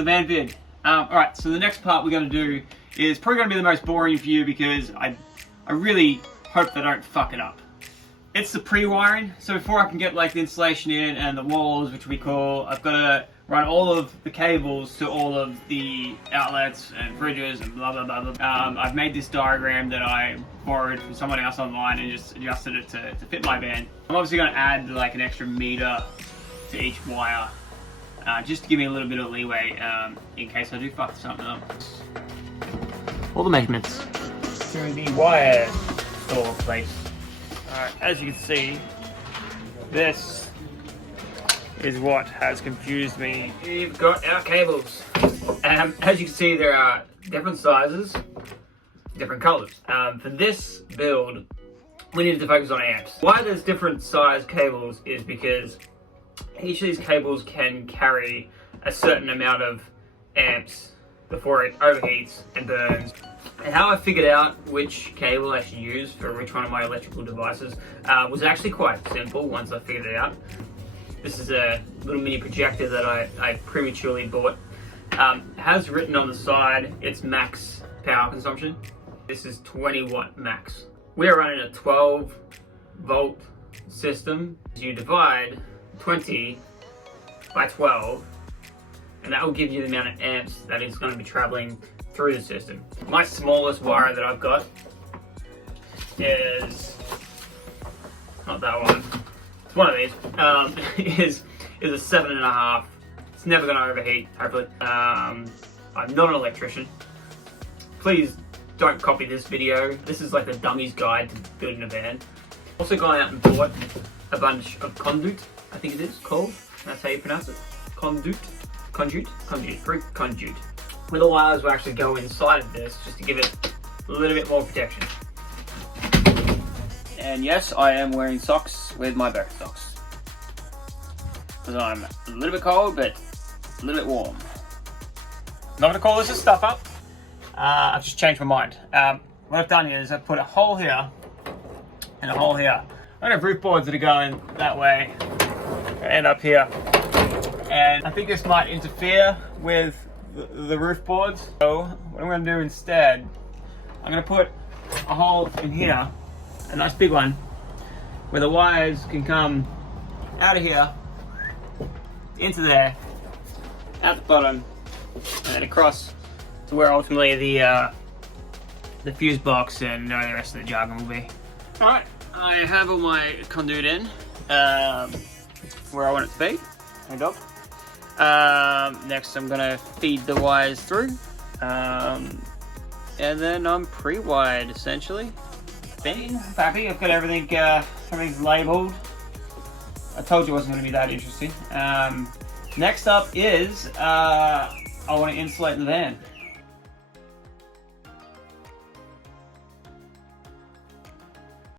the van vid. Alright, so the next part we're going to do is probably going to be the most boring for you because I really hope they don't fuck it up. It's the pre-wiring. So before I can get like the insulation in and the walls, which we call, I've got to run all of the cables to all of the outlets and fridges and blah blah blah blah. I've made this diagram that I borrowed from someone else online and just adjusted it to fit my van. I'm obviously going to add like an extra meter to each wire, just to give me a little bit of leeway in case I do fuck something up. All the measurements to the wire store place. Alright, as you can see, this is what has confused me. We've got our cables. As you can see, there are different sizes, different colors. For this build, we needed to focus on amps. Why there's different size cables is because each of these cables can carry a certain amount of amps before it overheats and burns. And how I figured out which cable I should use for which one of my electrical devices was actually quite simple once I figured it out. This is a little mini projector that I prematurely bought. It has written on the side its max power consumption. This is 20 watt max. We are running a 12 volt system. You divide 20 by 12 and that will give you the amount of amps that is going to be traveling through the system. My smallest wire that I've got is not that one. It's one of these. is a 7.5. It's never going to overheat, hopefully. I'm not an electrician. Please don't copy this video. This is like a dummy's guide to building a van. Also gone out and bought a bunch of conduit, I think it is called. That's how you pronounce it. Conduit. Where the wires will actually go inside of this just to give it a little bit more protection. And yes, I am wearing socks with my Birkenstocks. Because I'm a little bit cold, but a little bit warm. I'm not going to call this a stuff up. I've just changed my mind. What I've done is I've put a hole here and a hole here. I don't have roof boards that are going that way. I end up here. And I think this might interfere with the roof boards. So what I'm going to do instead, I'm going to put a hole in here, a nice big one, where the wires can come out of here, into there, out the bottom, and then across to where ultimately the fuse box and the rest of the jargon will be. Alright, I have all my conduit in, where I want it to be. Hang on. Next I'm gonna feed the wires through, and then I'm pre-wired essentially. I'm happy, I've got everything, everything's labelled. I told you it wasn't gonna be that interesting. Next up is, I want to insulate the van.